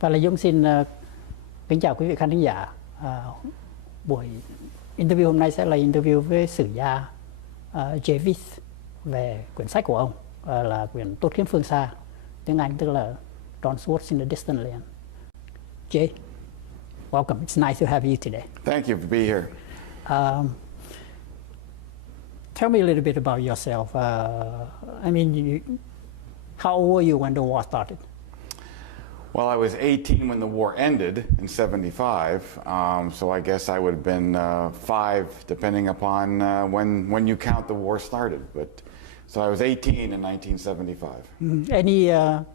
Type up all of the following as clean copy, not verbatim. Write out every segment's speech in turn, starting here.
Và là Dũng xin kính chào quý vị khán thính giả. Buổi interview hôm nay sẽ là interview với sử gia Veith về quyển sách của ông là quyển Tuốt Kiếm Phương xa, tiếng Anh tức là Drawn Swords in the Distant Land. Jay, welcome. It's nice to have you today. Thank you for being here. Tell me a little bit about yourself. How old were you when the war started? Well, I was 18 when the war ended in 75, so I guess I would have been 5, depending upon when you count the war started. But so I was 18 in 1975. Any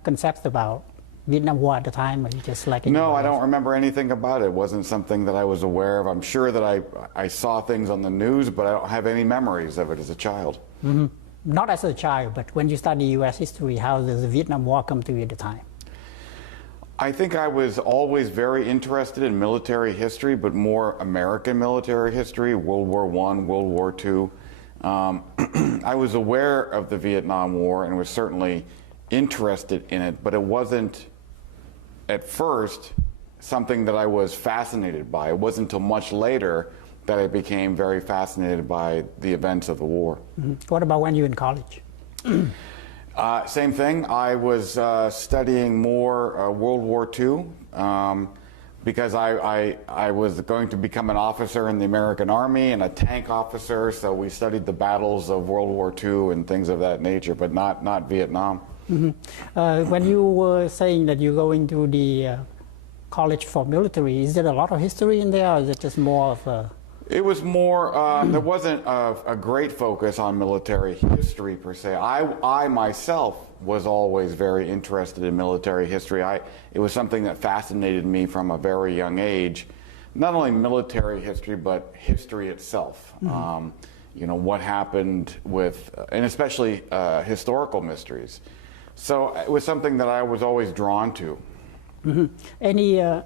concepts about Vietnam War at the time, or you just like? No, I don't remember anything about it. It wasn't something that I was aware of. I'm sure that I saw things on the news, but I don't have any memories of it as a child. Not as a child, but when you study U.S. history, how does the Vietnam War come to you at the time? I think I was always very interested in military history, but more American military history, World War I, World War II. I was aware of the Vietnam War and was certainly interested in it, but it wasn't, at first, something that I was fascinated by. It wasn't until much later that I became very fascinated by the events of the war. What about when you were in college? Same thing. I was studying more World War II because I was going to become an officer in the American Army and a tank officer, so we studied the battles of World War II and things of that nature, but not Vietnam. When you were saying that you're going to the college for military, is there a lot of history in there, or is it just more of a... It was more, there wasn't a great focus on military history per se. I myself was always very interested in military history. It was something that fascinated me from a very young age. Not only military history, but history itself. What happened with, and especially historical mysteries. So it was something that I was always drawn to. Any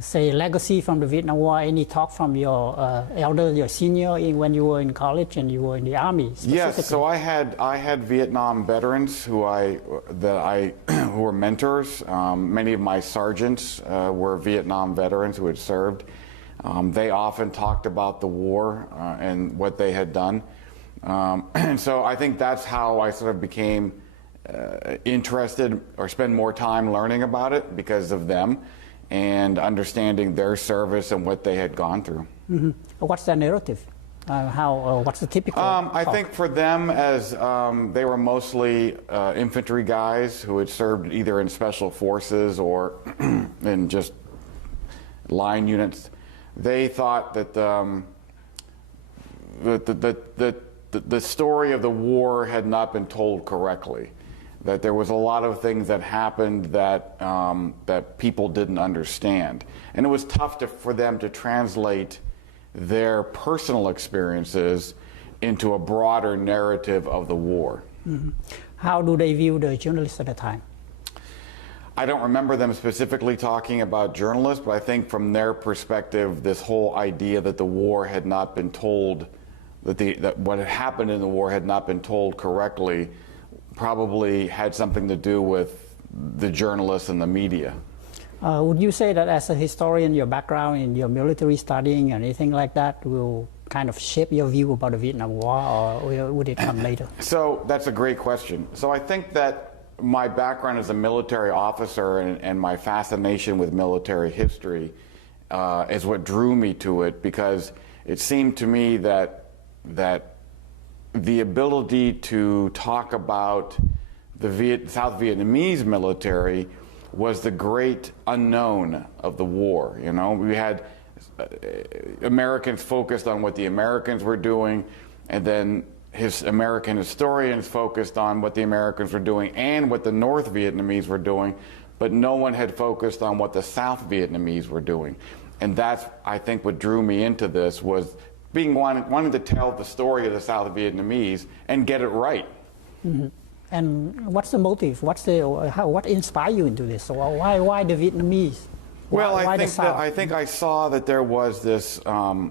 say legacy from the Vietnam War, any talk from your elder, your senior when you were in college and you were in the Army? Yes, so I had Vietnam veterans who were mentors. Many of my sergeants were Vietnam veterans who had served. They often talked about the war and what they had done. And so I think that's how I sort of became interested or spend more time learning about it because of them and understanding their service and what they had gone through. What's their narrative? What's the typical? I think for them, as they were mostly infantry guys who had served either in special forces or in just line units, they thought that the story of the war had not been told correctly. That there was a lot of things that happened that people didn't understand. And it was tough for them to translate their personal experiences into a broader narrative of the war. How do they view the journalists at the time? I don't remember them specifically talking about journalists, but I think from their perspective, this whole idea that the war had not been told, that what had happened in the war had not been told correctly, probably had something to do with the journalists and the media. Would you say that as a historian, your background in your military studying or anything like that will kind of shape your view about the Vietnam War, or would it come later? So that's a great question. So I think that my background as a military officer and my fascination with military history is what drew me to it, because it seemed to me that the ability to talk about the South Vietnamese military was the great unknown of the war. We had Americans focused on what the Americans were doing, and then American historians focused on what the Americans were doing and what the North Vietnamese were doing, but no one had focused on what the South Vietnamese were doing. And that's, I think, what drew me into this, was wanting to tell the story of the South Vietnamese and get it right. And what's the motive? What inspired you into this? So why the Vietnamese? Well, I think I saw that there was this, I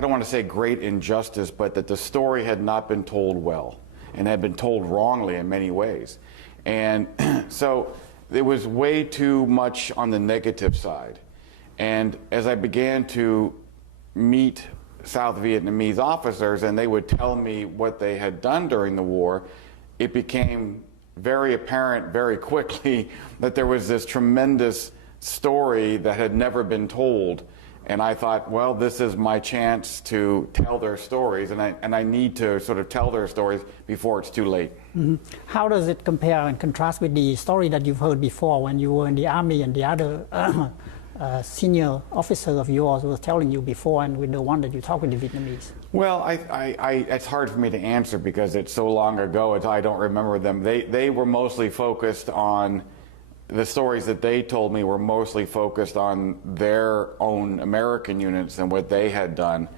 don't want to say great injustice, but that the story had not been told well and had been told wrongly in many ways. And so it was way too much on the negative side. And as I began to meet South Vietnamese officers and they would tell me what they had done during the war, it became very apparent very quickly that there was this tremendous story that had never been told. And I thought, well, this is my chance to tell their stories, and I need to sort of tell their stories before it's too late. Mm-hmm. How does it compare and contrast with the story that you've heard before when you were in the Army and the other senior officer of yours was telling you before, and with the one that you talked with the Vietnamese? Well, it's hard for me to answer because it's so long ago, I don't remember them. They were mostly focused on, the stories that they told me were mostly focused on their own American units and what they had done.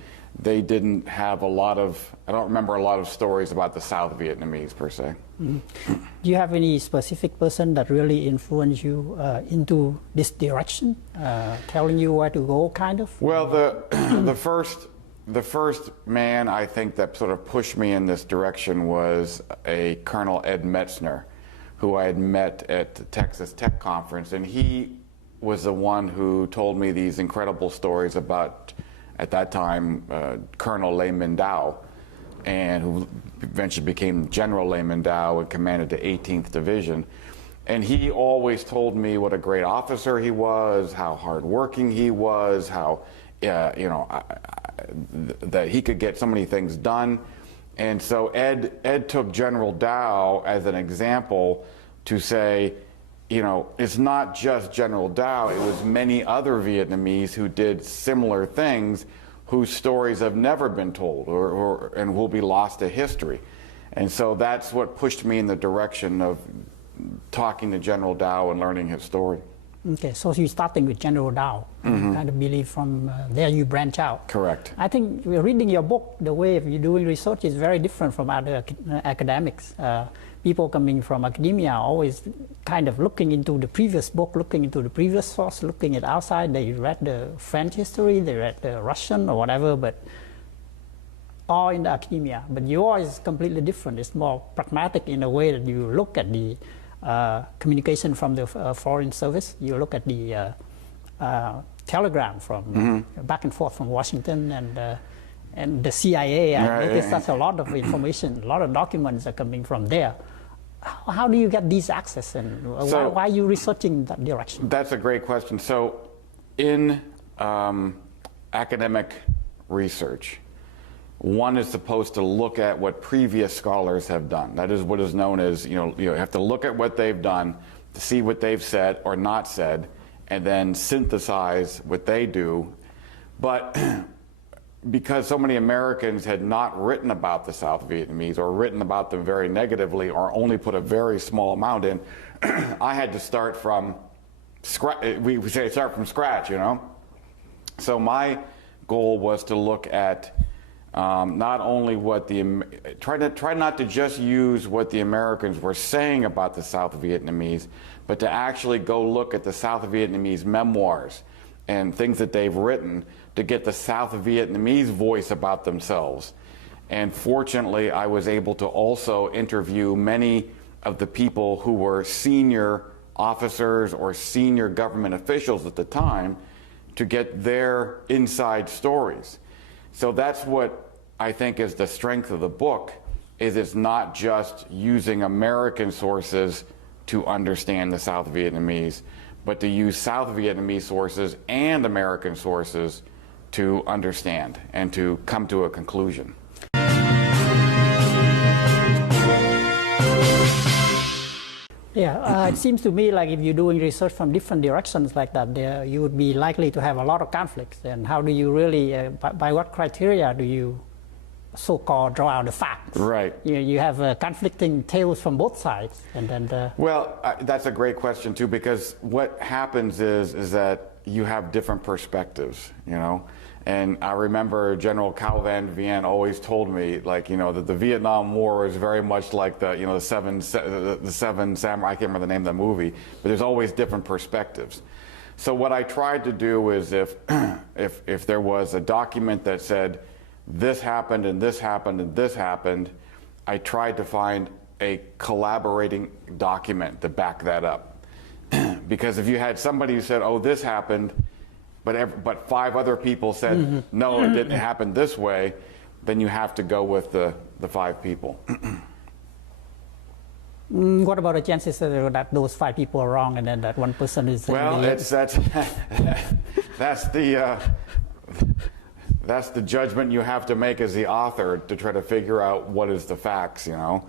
They didn't have a lot of, I don't remember a lot of stories about the South Vietnamese per se. Mm-hmm. Do you have any specific person that really influenced you into this direction, telling you where to go, kind of? Well, the first man I think that sort of pushed me in this direction was a Colonel Ed Metzner, who I had met at the Texas Tech Conference, and he was the one who told me these incredible stories about, at that time, Colonel Lê Minh Đào, and who eventually became General Lê Minh Đào and commanded the 18th Division. And he always told me what a great officer he was, how hardworking he was, how that he could get so many things done. And so Ed took General Dow as an example to say, it's not just General Dow, it was many other Vietnamese who did similar things whose stories have never been told and will be lost to history. And so that's what pushed me in the direction of talking to General Dow and learning his story. Okay, so you're starting with General Dow. Mm-hmm. Kind of believe from there you branch out. Correct. I think reading your book, the way you're doing research is very different from other academics. People coming from academia are always kind of looking into the previous book, looking into the previous source, looking at outside. They read the French history, they read the Russian or whatever, but all in the academia. But yours is completely different. It's more pragmatic in a way that you look at the communication from the foreign service. You look at the telegram from mm-hmm. back and forth from Washington and the CIA. I noticed that's a lot of information, a lot of documents are coming from there. How do you get these access, and why are you researching that direction? That's a great question. So in academic research, one is supposed to look at what previous scholars have done. That is what is known as, you have to look at what they've done to see what they've said or not said, and then synthesize what they do. But because so many Americans had not written about the South Vietnamese or written about them very negatively or only put a very small amount in, I had to start from scratch. We say start from scratch, So my goal was to look at not only what try not to just use what the Americans were saying about the South Vietnamese, but to actually go look at the South Vietnamese memoirs and things that they've written to get the South Vietnamese voice about themselves. And fortunately, I was able to also interview many of the people who were senior officers or senior government officials at the time to get their inside stories. So that's what I think is the strength of the book, is it's not just using American sources to understand the South Vietnamese, but to use South Vietnamese sources and American sources to understand and to come to a conclusion. Yeah, it seems to me like if you're doing research from different directions like that, you would be likely to have a lot of conflicts. And how do you really, by what criteria do you so-called draw out the facts? Right. You have conflicting tales from both sides, and then. Well, that's a great question too, because what happens is that you have different perspectives, And I remember General Cao Van Vien always told me, that the Vietnam War is very much like the seven samurai. I can't remember the name of the movie, but there's always different perspectives. So what I tried to do is, if there was a document that said this happened and this happened and this happened, I tried to find a collaborating document to back that up. Because if you had somebody who said, "Oh, this happened," but 5 other people said, "No, it didn't happen this way," then you have to go with the 5 people. What about the chances that those 5 people are wrong and then that one person is... Well, that's the judgment you have to make as the author to try to figure out what is the facts, you know.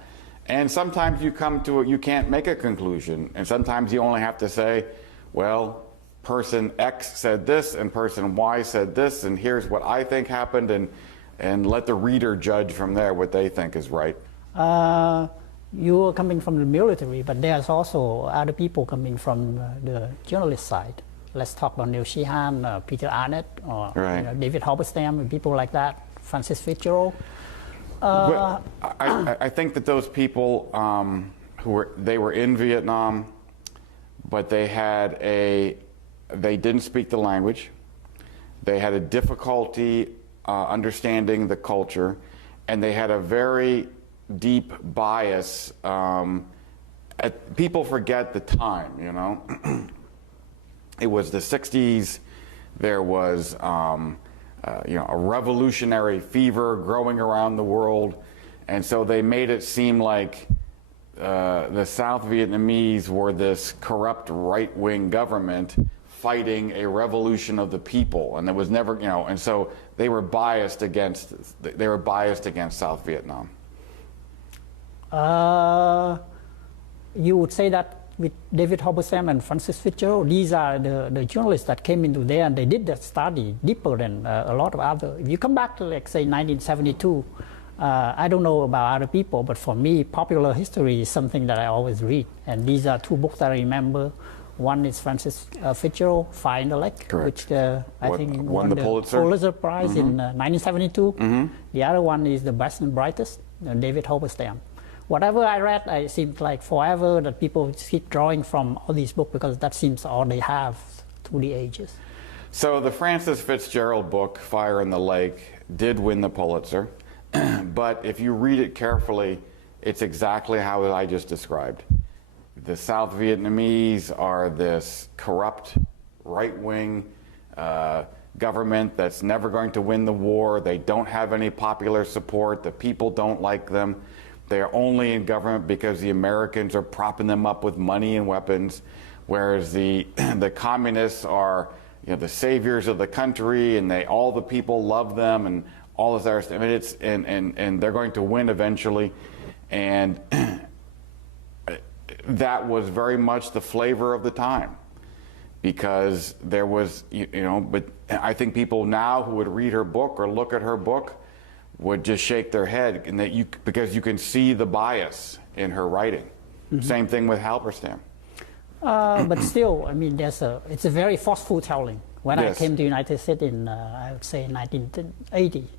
And sometimes you can't make a conclusion. And sometimes you only have to say, well, person X said this and person Y said this, and here's what I think happened, and let the reader judge from there what they think is right. You are coming from the military, but there's also other people coming from the journalist side. Let's talk about Neil Sheehan, Peter Arnett, or David Halberstam, and people like that, Francis Fitzgerald. I think that those people they were in Vietnam, but they didn't speak the language. They had a difficulty understanding the culture, and they had a very deep bias. People forget the time, you know. It was the 60s. There was a revolutionary fever growing around the world, and so they made it seem like the South Vietnamese were this corrupt right-wing government fighting a revolution of the people, and it was never, you know, and so they were biased against South Vietnam. You would say that with David Halberstam and Francis Fitzgerald, these are the journalists that came into there and they did that study deeper than a lot of other. If you come back to, like, say, 1972, I don't know about other people, but for me, popular history is something that I always read. And these are 2 books that I remember. One is Francis Fitzgerald, Fire in the Lake, which I think won the Pulitzer Prize in 1972. The other one is The Best and Brightest, David Halberstam. Whatever I read, it seems like forever that people keep drawing from all these books because that seems all they have through the ages. So the Francis Fitzgerald book, Fire in the Lake, did win the Pulitzer. But if you read it carefully, it's exactly how I just described. The South Vietnamese are this corrupt, right-wing government that's never going to win the war. They don't have any popular support. The people don't like them. They're only in government because the Americans are propping them up with money and weapons, whereas the communists are, you know, the saviors of the country, and all the people love them, and all this other stuff. I mean, and they're going to win eventually, and that was very much the flavor of the time, because there was, you know. But I think people now who would read her book or look at her book would just shake their head, and because you can see the bias in her writing. Same thing with Halberstam. But still, I mean, it's a very forceful telling. When I came to the United States in, I would say, 1980,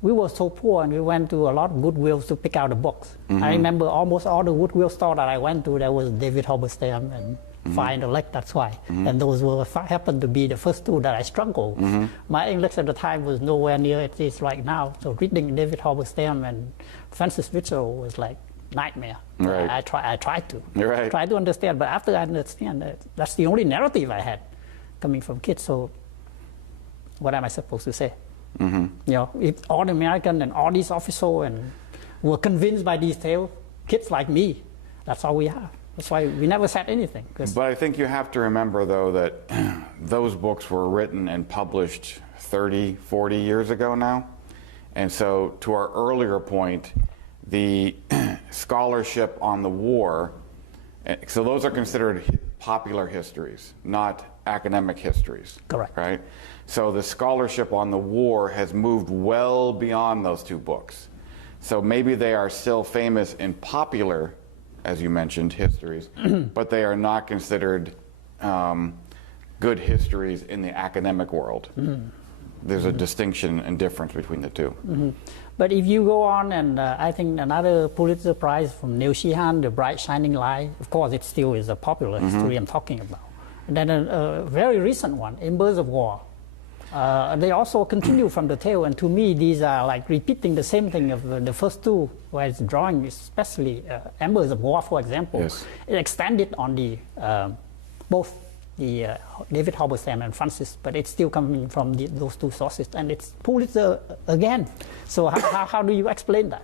we were so poor, and we went to a lot of Goodwills to pick out the books. I remember almost all the Goodwill store that I went to, there was David Halberstam and Fire in the Lake, that's why. And those happened to be the first 2 that I struggled. My English at the time was nowhere near it is right now. So reading David Halberstam and Francis Fitzgerald was like nightmare. Right. I tried to. Right. Try to understand, but after I understand that's the only narrative I had coming from kids. So what am I supposed to say? You know, if all the Americans and all these officers were convinced by these tales, kids like me, that's all we have. That's why we never said anything. But I think you have to remember, though, that those books were written and published 30, 40 years ago now. And so, to our earlier point, the scholarship on the war, so those are considered popular histories, not academic histories. Correct. Right? So the scholarship on the war has moved well beyond those 2 books. So maybe they are still famous in popular, as you mentioned, histories, but they are not considered good histories in the academic world. There's a distinction and difference between the 2. But if you go on, and I think another Pulitzer Prize from Neil Sheehan, The Bright Shining Light, of course it still is a popular history I'm talking about. And then a very recent one, Embers of War. They also continue from the tale, and to me these are like repeating the same thing of the first 2, where it's drawing, especially Embers of War, for example. It extended on the both the David Halberstam and Francis, but it's still coming from those two sources, and it's Pulitzer again. So how do you explain that?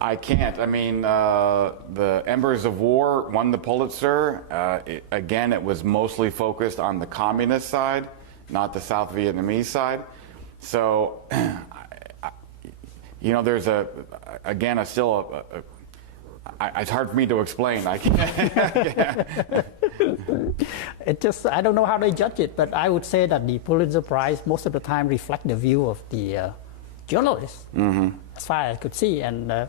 I can't. I mean, the Embers of War won the Pulitzer. Again, it was mostly focused on the communist side, not the South Vietnamese side. So, you know, there's it's hard for me to explain. I can't. I don't know how they judge it, but I would say that the Pulitzer Prize most of the time reflect the view of the journalists, as far as I could see. And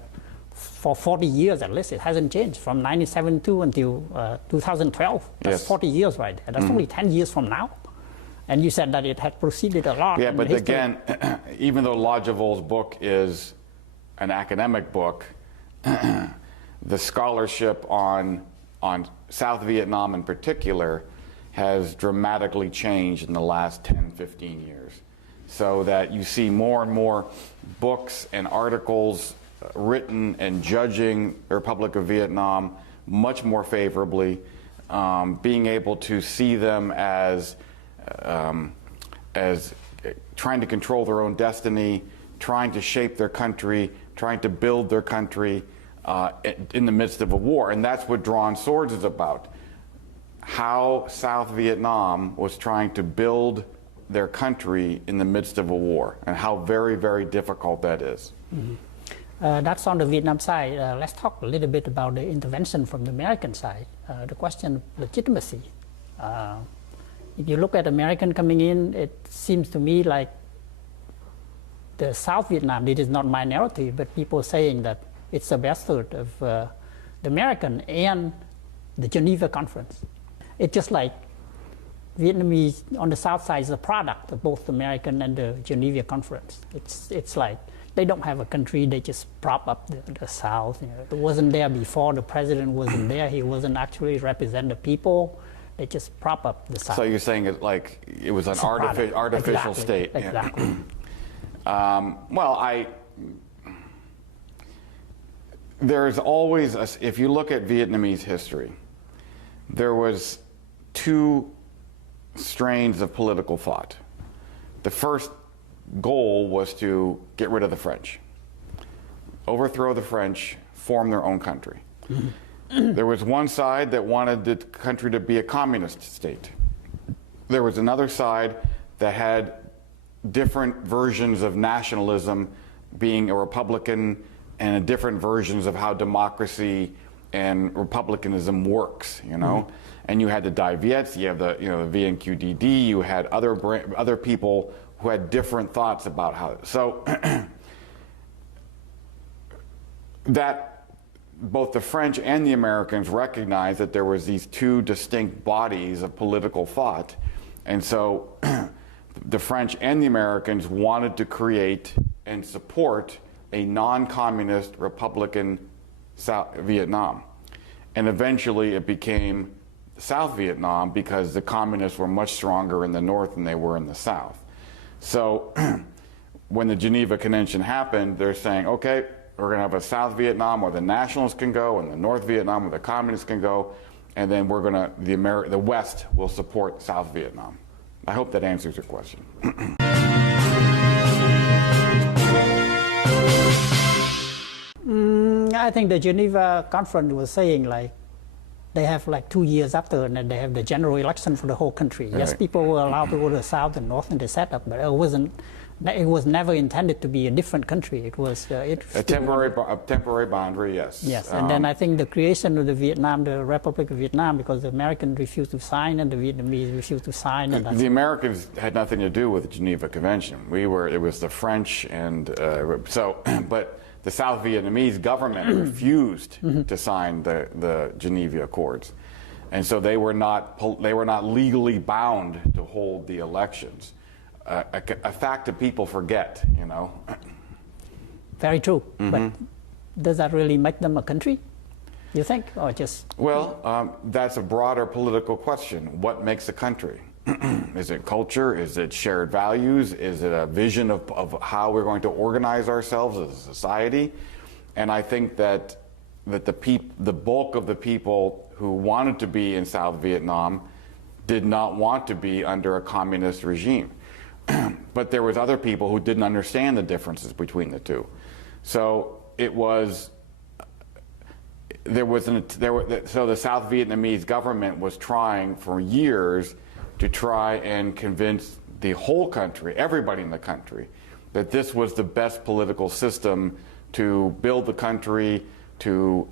for 40 years at least, it hasn't changed from 1972 until 2012. That's 40 years right there. That's only 10 years from now. And you said that it had proceeded a lot. Yeah, but again, even though Lodgevold's book is an academic book, the scholarship on South Vietnam in particular has dramatically changed in the last 10, 15 years. So that you see more and more books and articles written and judging the Republic of Vietnam much more favorably, being able to see them as trying to control their own destiny, trying to shape their country, trying to build their country in the midst of a war. And that's what Drawn Swords is about. How South Vietnam was trying to build their country in the midst of a war, and how very, very difficult that is. That's on the Vietnam side. Let's talk a little bit about the intervention from the American side, the question of legitimacy. If you look at American coming in, it seems to me like the South Vietnam, it is not my narrative, but people saying that it's a bastard of the American and the Geneva Conference. It's just like Vietnamese on the South side is a product of both the American and the Geneva Conference. It's like they don't have a country, they just prop up the South. You know, it wasn't there before, the president wasn't there, he wasn't actually represent the people. They just prop up the South. So you're saying it like it was an artificial state. Exactly. Well, there's always, if you look at Vietnamese history, there was two strains of political thought. The first goal was to get rid of the French, overthrow the French, form their own country. There was one side that wanted the country to be a communist state. There was another side that had different versions of nationalism, being a Republican, and different versions of how democracy and republicanism works, you know? And you had the Die Viets, you have the VNQDD, you had other people who had different thoughts about how. So that both the French and the Americans recognized that there was these two distinct bodies of political thought. And so the French and the Americans wanted to create and support a non-communist Republican South Vietnam. And eventually it became South Vietnam because the communists were much stronger in the north than they were in the south. So when the Geneva Convention happened, they're saying, okay, we're going to have a South Vietnam where the nationalists can go and the North Vietnam where the communists can go, and then we're going to, the West will support South Vietnam. I hope that answers your question. I think the Geneva Conference was saying like they have like 2 years after, and then they have the general election for the whole country. Right. Yes, people were allowed to go to the South and North and they set up, but it was never intended to be a different country. It was a temporary boundary, yes. Yes, and then I think the creation of the Republic of Vietnam, because the Americans refused to sign and the Vietnamese refused to sign. And the Americans had nothing to do with the Geneva Convention. It was the French, and but the South Vietnamese government refused to sign the Geneva Accords, and so they were not legally bound to hold the elections. A fact that people forget, you know. Very true. But does that really make them a country, you think, or just? Well, that's a broader political question. What makes a country? Is it culture? Is it shared values? Is it a vision of how we're going to organize ourselves as a society? And I think that the bulk of the people who wanted to be in South Vietnam did not want to be under a communist regime. But there was other people who didn't understand the differences between the two. So it was, so the South Vietnamese government was trying for years to try and convince the whole country, everybody in the country, that this was the best political system to build the country, to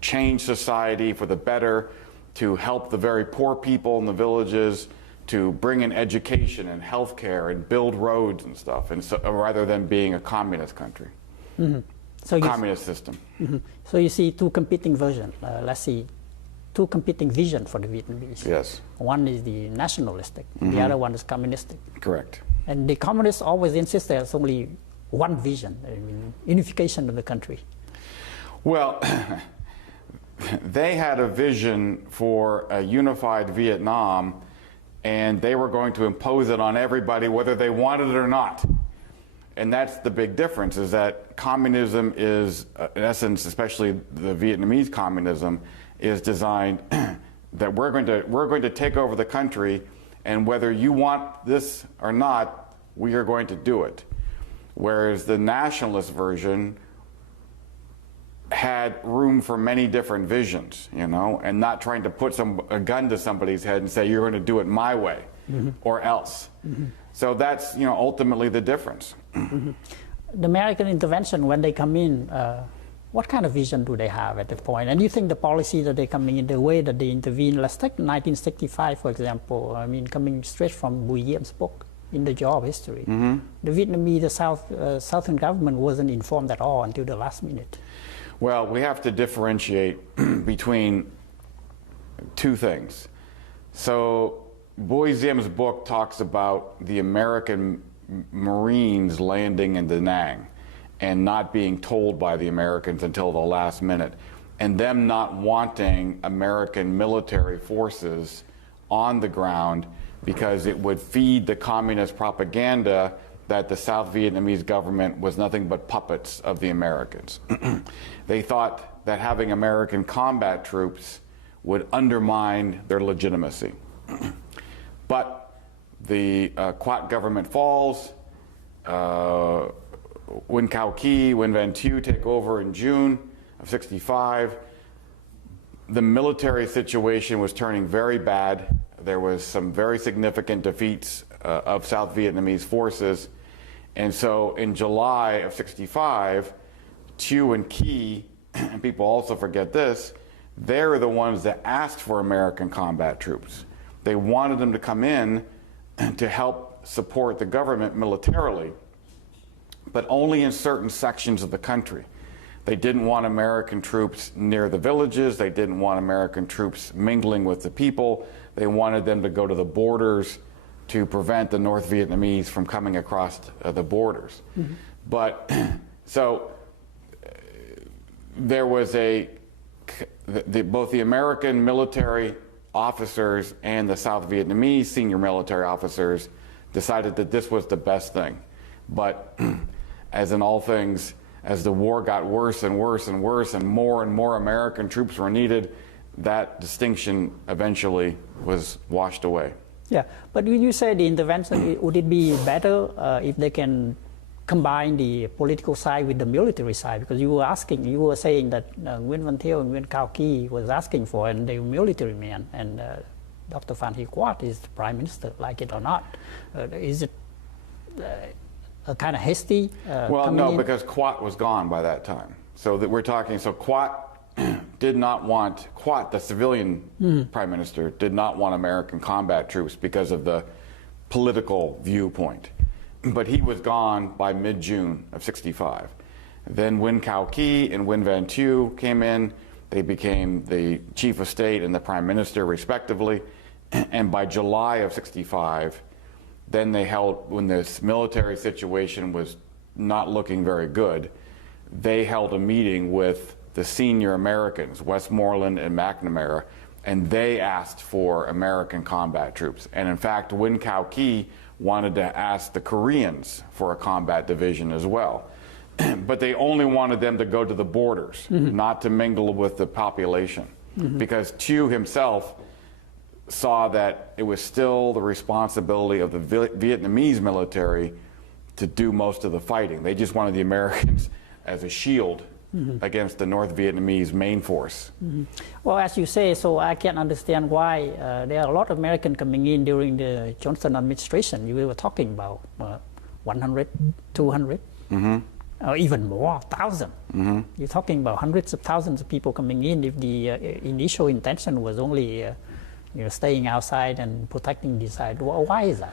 change society for the better, to help the very poor people in the villages, to bring in education and healthcare and build roads and stuff, and so, rather than being a communist country, so communist system. So you see two competing versions. Let's see, two competing visions for the Vietnamese. Yes. One is the nationalistic, the other one is communistic. Correct. And the communists always insist there's only one vision, I mean, unification of the country. Well, they had a vision for a unified Vietnam, and they were going to impose it on everybody whether they wanted it or not. And that's the big difference, is that communism is, in essence, especially the Vietnamese communism, is designed that we're going to take over the country, and whether you want this or not, we are going to do it. Whereas the nationalist version had room for many different visions, you know, and not trying to put a gun to somebody's head and say, you're going to do it my way or else. So that's, you know, ultimately the difference. The American intervention, when they come in, what kind of vision do they have at that point? And do you think the policy that they coming in, the way that they intervene, let's take 1965, for example, I mean, coming straight from Bùi Diệm book, In the Jaw of History. The Vietnamese, the Southern government wasn't informed at all until the last minute. Well, we have to differentiate between two things. So Bùi Diệm book talks about the American Marines landing in Da Nang and not being told by the Americans until the last minute, and them not wanting American military forces on the ground because it would feed the communist propaganda that the South Vietnamese government was nothing but puppets of the Americans. They thought that having American combat troops would undermine their legitimacy. But the Quat government falls, Nguyen Cao Ky, Nguyen Van Thieu take over in June of '65. The military situation was turning very bad. There was some very significant defeats of South Vietnamese forces. And so in July of '65, Thieu and Ky, and people also forget this, they're the ones that asked for American combat troops. They wanted them to come in to help support the government militarily, but only in certain sections of the country. They didn't want American troops near the villages. They didn't want American troops mingling with the people. They wanted them to go to the borders to prevent the North Vietnamese from coming across the borders. But so there was both the American military officers and the South Vietnamese senior military officers decided that this was the best thing. But as in all things, as the war got worse and worse and worse and more American troops were needed, that distinction eventually was washed away. Yeah, but when you say the intervention, would it be better if they can combine the political side with the military side? Because you were saying that Nguyen Van Thieu and Nguyen Cao Ky was asking for, and they were military men, and Dr. Phan Huy Quat is the prime minister, like it or not. Is it a kind of hasty? Well, no, because Quat was gone by that time. So that we're talking, so Quat did not want, Quat, the civilian prime minister, did not want American combat troops because of the political viewpoint. But he was gone by mid-June of '65. Then Nguyen Cao Ky and Nguyen Van Thieu came in. They became the chief of state and the prime minister, respectively. And by July of '65, then they held, when this military situation was not looking very good, they held a meeting with the senior Americans, Westmoreland and McNamara, and they asked for American combat troops. And in fact, Nguyen Cao Ky wanted to ask the Koreans for a combat division as well. But they only wanted them to go to the borders, not to mingle with the population. Because Thieu himself saw that it was still the responsibility of the Vietnamese military to do most of the fighting. They just wanted the Americans as a shield against the North Vietnamese main force. Well, as you say, so I can understand why there are a lot of Americans coming in during the Johnson administration. You were talking about 100, 200, or even more, 1,000. You're talking about hundreds of thousands of people coming in if the initial intention was only staying outside and protecting the side. Well, why is that?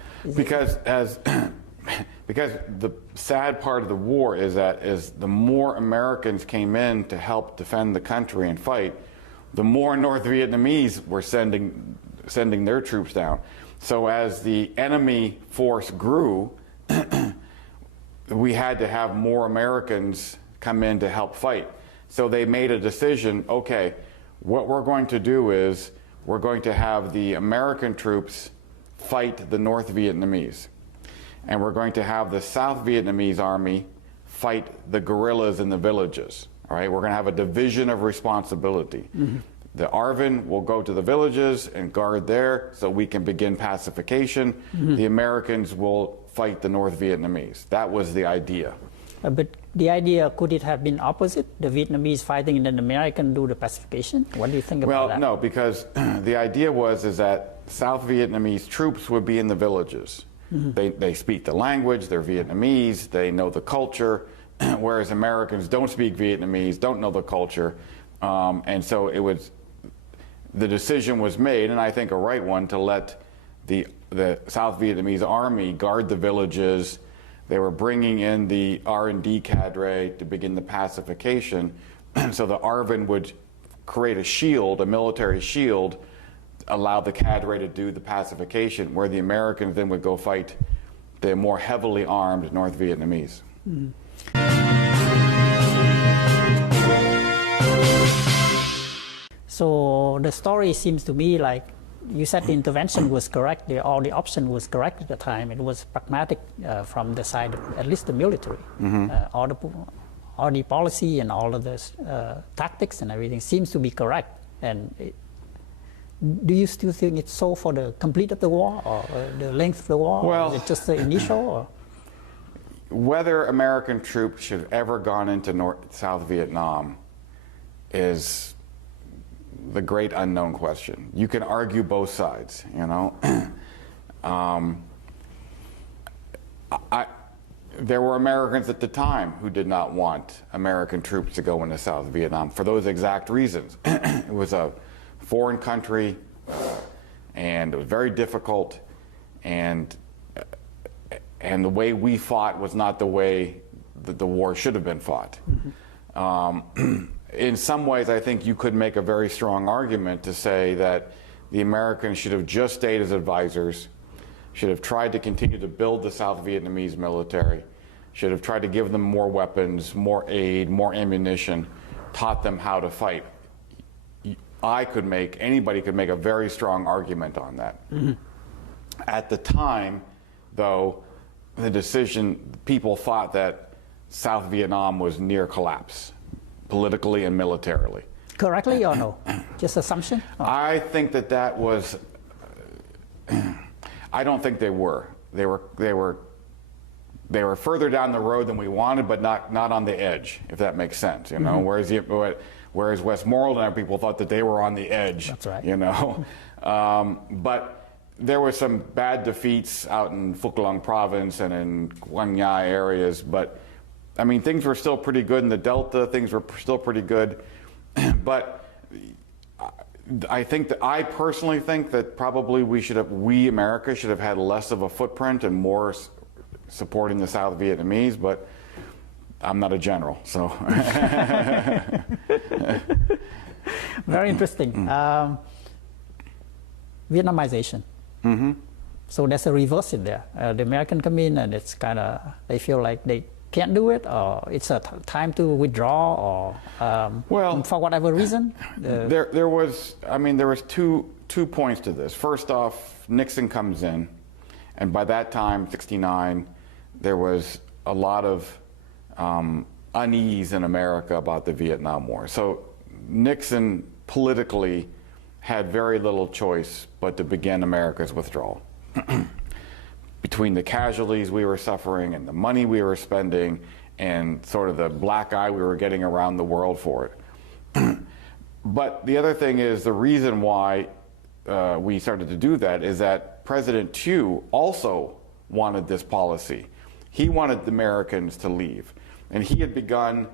Because the sad part of the war is that the more Americans came in to help defend the country and fight, the more North Vietnamese were sending their troops down. So as the enemy force grew, we had to have more Americans come in to help fight. So they made a decision, okay, what we're going to do is we're going to have the American troops fight the North Vietnamese. And we're going to have the South Vietnamese army fight the guerrillas in the villages. All right, we're going to have a division of responsibility. The ARVN will go to the villages and guard there so we can begin pacification. The Americans will fight the North Vietnamese. That was the idea. But the idea, could it have been opposite? The Vietnamese fighting and then the American do the pacification? What do you think about that? Well, no, because the idea was that South Vietnamese troops would be in the villages. They speak the language, they're Vietnamese, they know the culture, whereas Americans don't speak Vietnamese, don't know the culture. And so the decision was made, and I think a right one, to let the South Vietnamese army guard the villages. They were bringing in the R&D cadre to begin the pacification. So the ARVN would create a shield, a military shield, allow the cadre to do the pacification, where the Americans then would go fight the more heavily armed North Vietnamese. So the story seems to me like you said the intervention was correct, all the option was correct at the time. It was pragmatic from the side of at least the military. All the policy and all of the tactics and everything seems to be correct. And do you still think it's so for the complete of the war, or the length of the war? Well, or is it just the initial? Or? Whether American troops should have ever gone into South Vietnam is the great unknown question. You can argue both sides, you know. There were Americans at the time who did not want American troops to go into South Vietnam for those exact reasons. It was a foreign country, and it was very difficult, and the way we fought was not the way that the war should have been fought. In some ways, I think you could make a very strong argument to say that the Americans should have just stayed as advisors, should have tried to continue to build the South Vietnamese military, should have tried to give them more weapons, more aid, more ammunition, taught them how to fight. Anybody could make a very strong argument on that. At the time, though, people thought that South Vietnam was near collapse, politically and militarily. Correctly or no? Just assumption? Or? I think that was, I don't think they were. They were further down the road than we wanted, but not on the edge, if that makes sense, you know? Whereas Westmoreland and people thought that they were on the edge. That's right. You know, but there were some bad defeats out in Phuc Long province and in Quang Nhai areas. But I mean, things were still pretty good in the Delta. Things were still pretty good. But I personally think that probably we America should have had less of a footprint and more supporting the South Vietnamese. But I'm not a general, so. Very interesting. Vietnamization. So there's a reverse in there. The American come in and it's kind of, they feel like they can't do it, or it's a time to withdraw, or well, for whatever reason. There was two points to this. First off, Nixon comes in, and by that time, '69, there was a lot of unease in America about the Vietnam War. So Nixon politically had very little choice but to begin America's withdrawal. Between the casualties we were suffering and the money we were spending and sort of the black eye we were getting around the world for it. But the other thing is, the reason why we started to do that is that President Tew also wanted this policy. He wanted the Americans to leave. And he had begun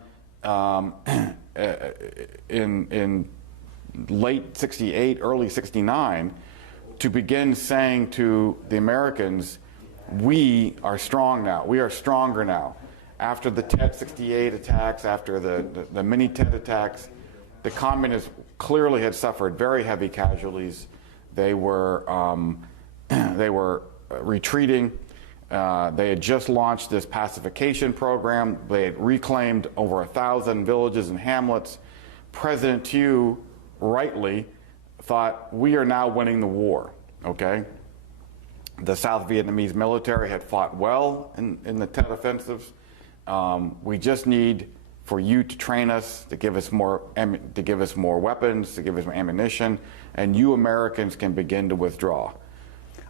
in late 68, early 69, to begin saying to the Americans, we are strong now, we are stronger now. After the Tet 68 attacks, after the mini Tet attacks, the communists clearly had suffered very heavy casualties. They were retreating. They had just launched this pacification program. They had reclaimed over 1,000 villages and hamlets. President Tew, rightly, thought, we are now winning the war, okay? The South Vietnamese military had fought well in the Tet offensives. We just need for you to train us, to give us more weapons, to give us more ammunition, and you Americans can begin to withdraw.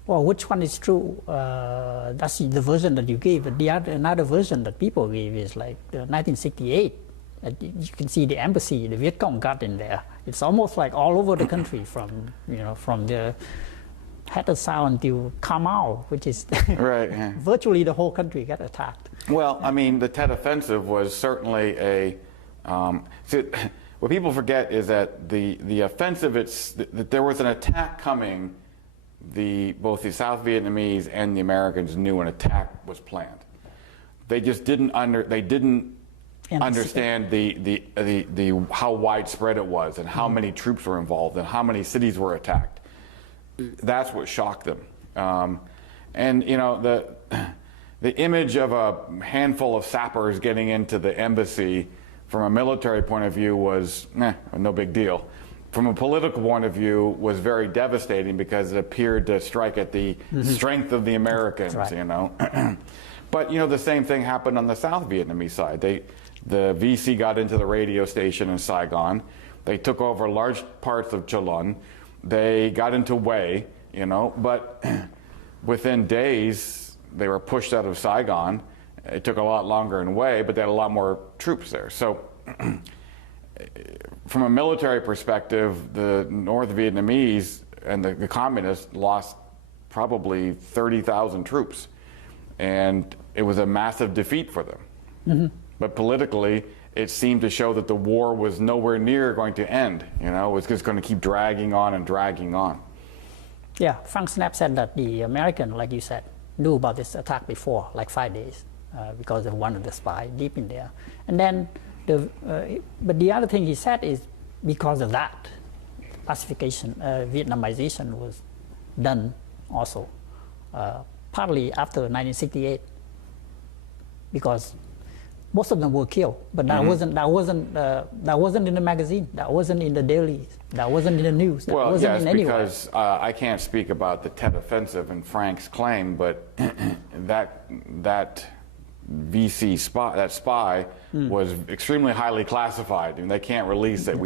Well, which one is true? That's the version that you gave. But another version that people gave is like 1968. You can see the embassy, the Viet Cong got in there. It's almost like all over the country, from the Hatter Sound to Kamau, which is right. Yeah. Virtually the whole country got attacked. Well, I mean, the Tet Offensive was certainly a. What people forget is that the offensive, that there was an attack coming. Both the South Vietnamese and the Americans knew an attack was planned. They just didn't understand the how widespread it was and how many troops were involved and how many cities were attacked. That's what shocked them. And the image of a handful of sappers getting into the embassy from a military point of view was no big deal. From a political point of view, was very devastating because it appeared to strike at the strength of the Americans, right. But the same thing happened on the South Vietnamese side. The VC got into the radio station in Saigon. They took over large parts of Cha Lon. They got into Hue, but within days they were pushed out of Saigon. It took a lot longer in Hue, but they had a lot more troops there. So from a military perspective, the North Vietnamese and the communists lost probably 30,000 troops. And it was a massive defeat for them. Mm-hmm. But politically, it seemed to show that the war was nowhere near going to end. It was just going to keep dragging on and dragging on. Yeah, Frank Snap said that the American, like you said, knew about this attack before, like 5 days, because of one of the spies deep in there. And then, but the other thing he said is because of that, pacification, Vietnamization was done also, partly after 1968, because most of them were killed, but that wasn't in the magazine, that wasn't in the dailies, that wasn't in the news, that wasn't in anywhere. Because I can't speak about the Tet Offensive and Frank's claim, but that VC spy was extremely highly classified, and they can't release it.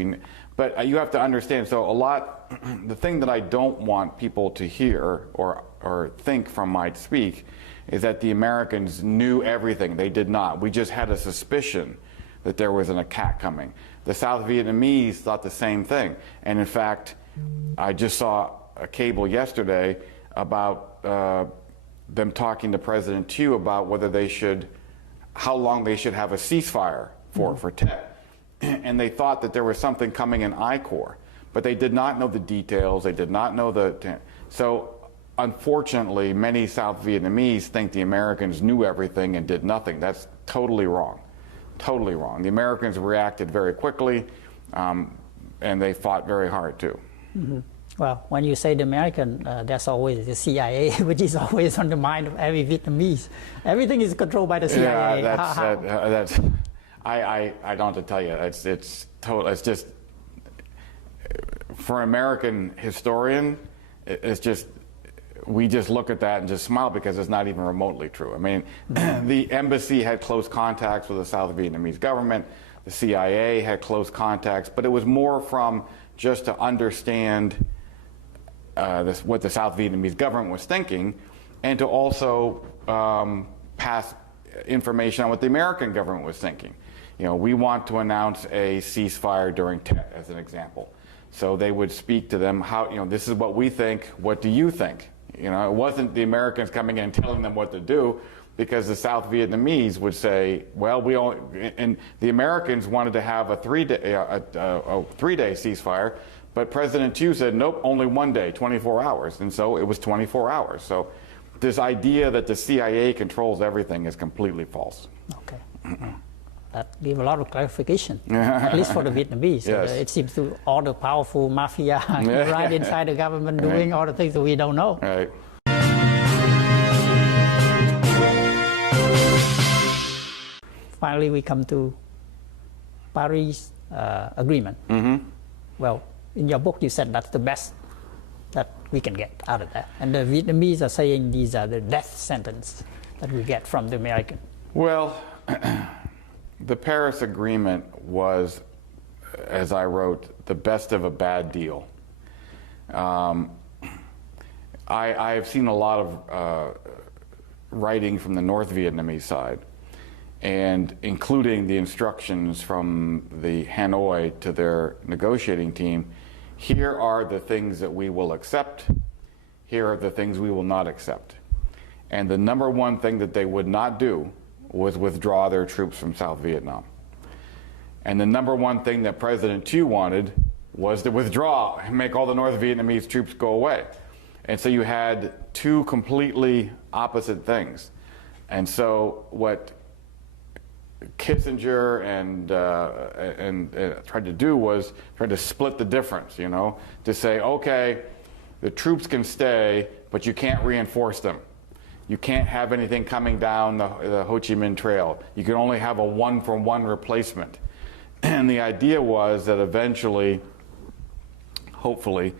But you have to understand. So the thing that I don't want people to hear or think from my speak is that the Americans knew everything. They did not. We just had a suspicion that there was an attack coming. The South Vietnamese thought the same thing. And in fact, I just saw a cable yesterday about them talking to President Tew about how long they should have a ceasefire for Tet. And they thought that there was something coming in I Corps, but they did not know the details. They did not know so unfortunately, many South Vietnamese think the Americans knew everything and did nothing. That's totally wrong. Totally wrong. The Americans reacted very quickly, and they fought very hard too. Mm-hmm. Well, when you say the American, there's always the CIA, which is always on the mind of every Vietnamese. Everything is controlled by the CIA. Yeah, I don't have to tell you. It's total. It's just, for an American historian, it's just, we just look at that and just smile because it's not even remotely true. I mean, the embassy had close contacts with the South Vietnamese government. The CIA had close contacts, but it was more from just to understand what the South Vietnamese government was thinking, and to also pass information on what the American government was thinking. You know, we want to announce a ceasefire during Tet, as an example. So they would speak to them, how, you know, this is what we think, what do you think? You know, it wasn't the Americans coming in and telling them what to do, because the South Vietnamese would say, well, we only, and the Americans wanted to have a three-day ceasefire, but President Thieu said, nope, only 1 day, 24 hours. And so it was 24 hours. So this idea that the CIA controls everything is completely false. Okay. That gives a lot of clarification, at least for the Vietnamese. Yes. It seems to all the powerful mafia right inside the government doing all the things that we don't know. Right. Finally, we come to Paris Agreement. Well, in your book, you said that's the best that we can get out of that. And the Vietnamese are saying these are the death sentence that we get from the American. Well, the Paris Agreement was, as I wrote, the best of a bad deal. I have seen a lot of writing from the North Vietnamese side, and including the instructions from the Hanoi to their negotiating team. Here are the things that we will accept. Here are the things we will not accept. And the number one thing that they would not do was withdraw their troops from South Vietnam. And the number one thing that President Thieu wanted was to withdraw and make all the North Vietnamese troops go away. And so you had two completely opposite things. And so what Kissinger and tried to do was try to split the difference, you know, to say, okay, the troops can stay, but you can't reinforce them. You can't have anything coming down the Ho Chi Minh Trail. You can only have a one-for-one replacement. And the idea was that eventually, hopefully,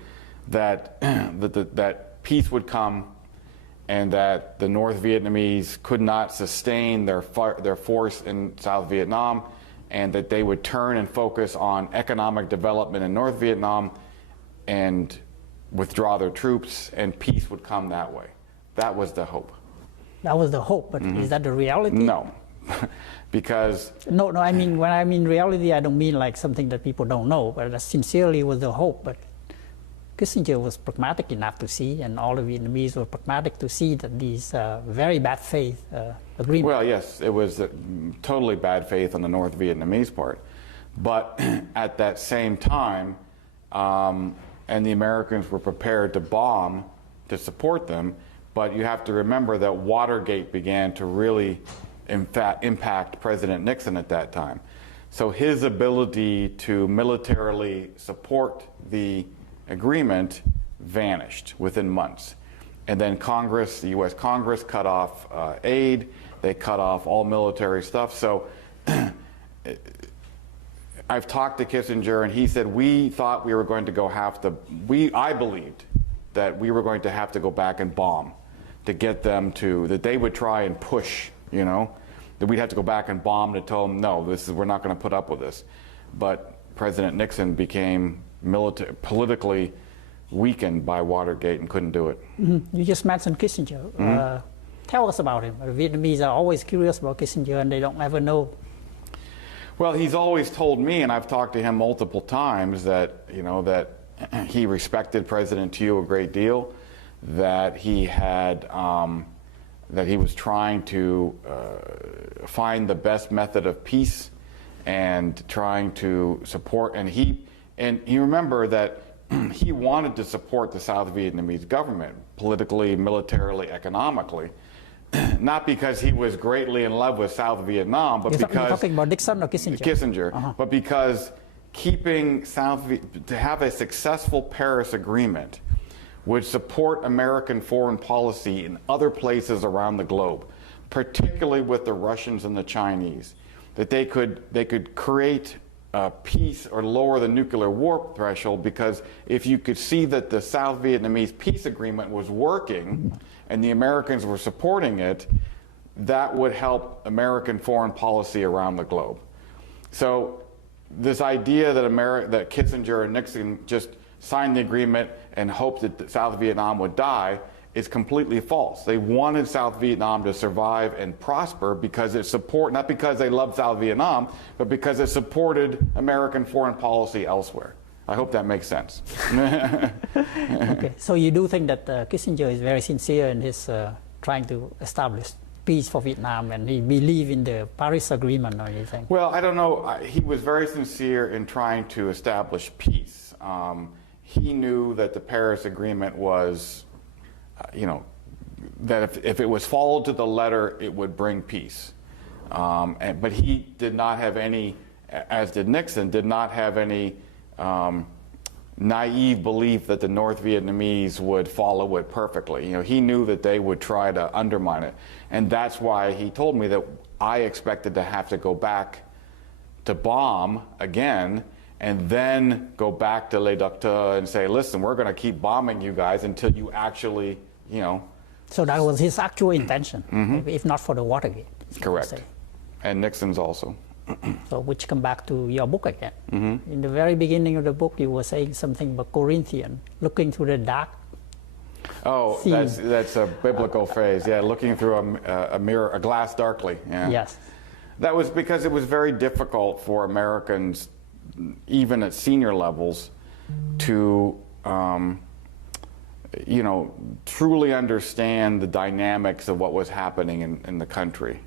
that that peace would come, and that the North Vietnamese could not sustain their force in South Vietnam, and that they would turn and focus on economic development in North Vietnam and withdraw their troops, and peace would come that way. That was the hope. That was the hope, but is that the reality? No, because... No, I mean, when I mean reality, I don't mean like something that people don't know, but that sincerely was the hope. But Kissinger was pragmatic enough to see, and all the Vietnamese were pragmatic to see that these very bad faith agreements. Well, yes, it was totally bad faith on the North Vietnamese part. But at that same time, and the Americans were prepared to bomb to support them, but you have to remember that Watergate began to really impact President Nixon at that time. So his ability to militarily support the agreement vanished within months. And then Congress, the U.S. Congress, cut off aid. They cut off all military stuff. So I've talked to Kissinger, and he said, we thought we were going to I believed that we were going to have to go back and bomb to get them to, that they would try and push, you know, that we'd have to go back and bomb to tell them, no, we're not going to put up with this. But President Nixon became politically weakened by Watergate and couldn't do it. You just mentioned Kissinger. Tell us about him. The Vietnamese are always curious about Kissinger, and they don't ever know. Well, he's always told me, and I've talked to him multiple times, that, you know, that he respected President Thieu a great deal, that he had, that he was trying to find the best method of peace and trying to support, and you remember that he wanted to support the South Vietnamese government politically, militarily, economically, not because he was greatly in love with South Vietnam, but because... You're talking about Nixon or Kissinger? Kissinger, but because keeping to have a successful Paris Agreement would support American foreign policy in other places around the globe, particularly with the Russians and the Chinese, that they could create peace or lower the nuclear war threshold, because if you could see that the South Vietnamese peace agreement was working and the Americans were supporting it, that would help American foreign policy around the globe. So this idea that Kissinger and Nixon just signed the agreement and hoped that South Vietnam would die is completely false. They wanted South Vietnam to survive and prosper because not because they loved South Vietnam, but because it supported American foreign policy elsewhere. I hope that makes sense. Okay, so you do think that Kissinger is very sincere in his trying to establish peace for Vietnam, and he believes in the Paris Agreement or anything? Well, I don't know. He was very sincere in trying to establish peace. He knew that the Paris Agreement was, that if it was followed to the letter, it would bring peace. But he did not have any, as did Nixon, did not have any naive belief that the North Vietnamese would follow it perfectly. He knew that they would try to undermine it. And that's why he told me that I expected to have to go back to bomb again and then go back to Les Docteurs and say, listen, we're going to keep bombing you guys until you actually, So that was his actual intention, if not for the Watergate. Correct. And Nixon's also. So which come back to your book again. In the very beginning of the book, you were saying something about Corinthian, looking through the dark. Oh, that's a biblical phrase. Yeah, looking through a mirror, a glass darkly. Yeah. Yes. That was because it was very difficult for Americans, even at senior levels, to truly understand the dynamics of what was happening in the country.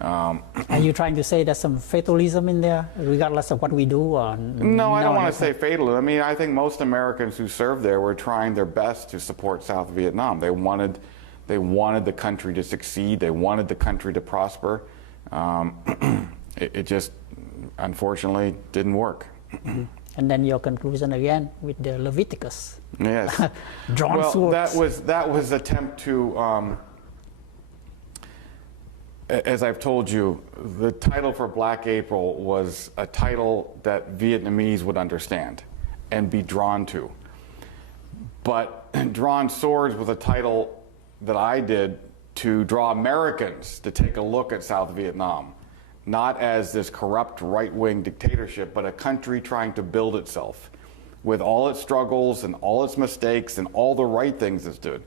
Are you trying to say there's some fatalism in there, regardless of what we do? Or no, I don't want to say fatalism. I mean, I think most Americans who served there were trying their best to support South Vietnam. They wanted the country to succeed. They wanted the country to prosper. It just, unfortunately, didn't work. And then your conclusion again with the Leviticus. Yes. Drawn swords. That was attempt to. As I've told you, the title for Black April was a title that Vietnamese would understand and be drawn to. But Drawn Swords was a title that I did to draw Americans to take a look at South Vietnam, not as this corrupt right-wing dictatorship, but a country trying to build itself with all its struggles and all its mistakes and all the right things it's doing.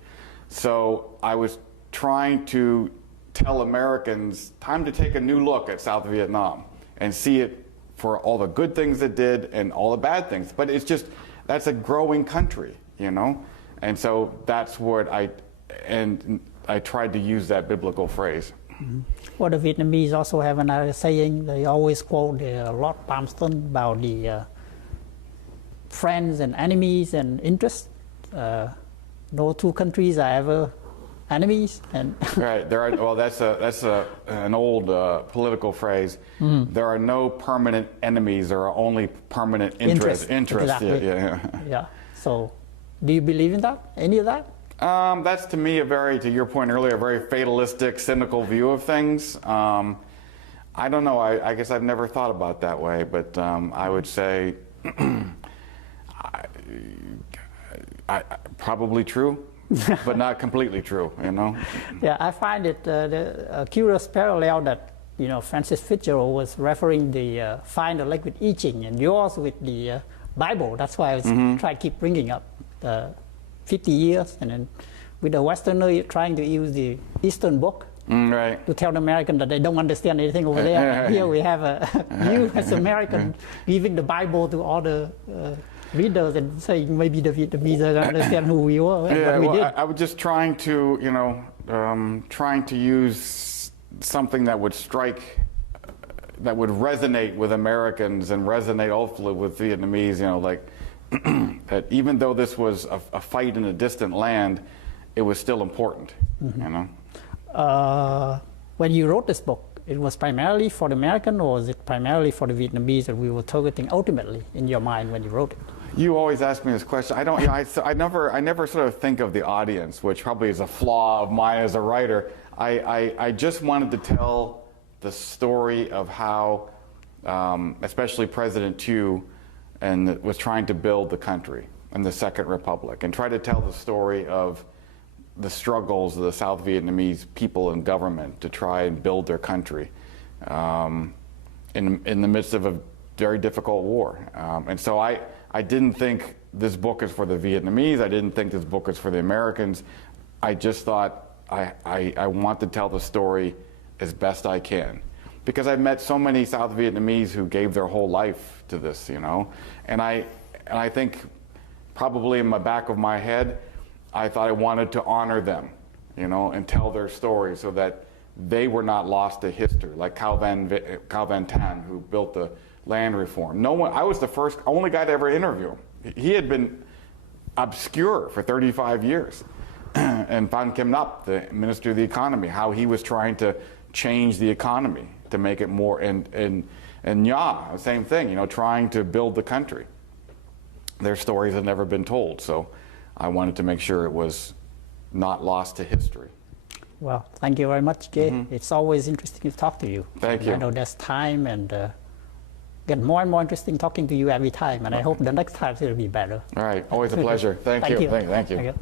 So I was trying to tell Americans, time to take a new look at South Vietnam and see it for all the good things it did and all the bad things. But it's just, that's a growing country, And so that's what I tried to use that biblical phrase. Well, the Vietnamese also have another saying. They always quote Lord Palmerston about the friends and enemies and interests. No two countries are ever enemies, and right. There are. Well, that's an old political phrase. There are no permanent enemies. There are only permanent interests. Exactly. Yeah. So, do you believe in that? Any of that? That's to me to your point earlier, a very fatalistic, cynical view of things. I don't know. I guess I've never thought about that way, but I would say I probably true. But not completely true, Yeah, I find it a curious parallel that Francis Fitzgerald was referring the find the lake with I Ching and yours with the Bible. That's why I was trying to keep bringing up 50 years, and then with the Westerner trying to use the Eastern book right. to tell the American that they don't understand anything over there. And here we have you as American giving the Bible to all the readers and saying maybe the Vietnamese don't understand who we were and what we did. I was just trying to, trying to use something that would that would resonate with Americans and resonate hopefully with Vietnamese, that even though this was a fight in a distant land, it was still important, When you wrote this book, it was primarily for the American, or was it primarily for the Vietnamese that we were targeting ultimately in your mind when you wrote it? You always ask me this question. I don't. I never sort of think of the audience, which probably is a flaw of mine as a writer. I just wanted to tell the story of how, especially President Thieu, was trying to build the country and the Second Republic, and try to tell the story of the struggles of the South Vietnamese people and government to try and build their country. in the midst of a very difficult war. And so I didn't think this book is for the Vietnamese. I didn't think this book is for the Americans. I just thought I want to tell the story as best I can. Because I've met so many South Vietnamese who gave their whole life to this, you know. And I think probably in the back of my head, I thought I wanted to honor them, you know, and tell their story so that they were not lost to history, like Cao Van Tan, who built the land reform. I was the only guy to ever interview him. He had been obscure for 35 years. And Phan Kim Nap, the Minister of the Economy, how he was trying to change the economy to make it more, and Nha, same thing, you know, trying to build the country. Their stories had never been told, so I wanted to make sure it was not lost to history. Well, thank you very much, Jay. It's always interesting to talk to you. Thank you. I know there's time, and get more and more interesting talking to you every time, and I hope the next time it will be better. All right, always a pleasure. Thank you. Thank you. Thank you.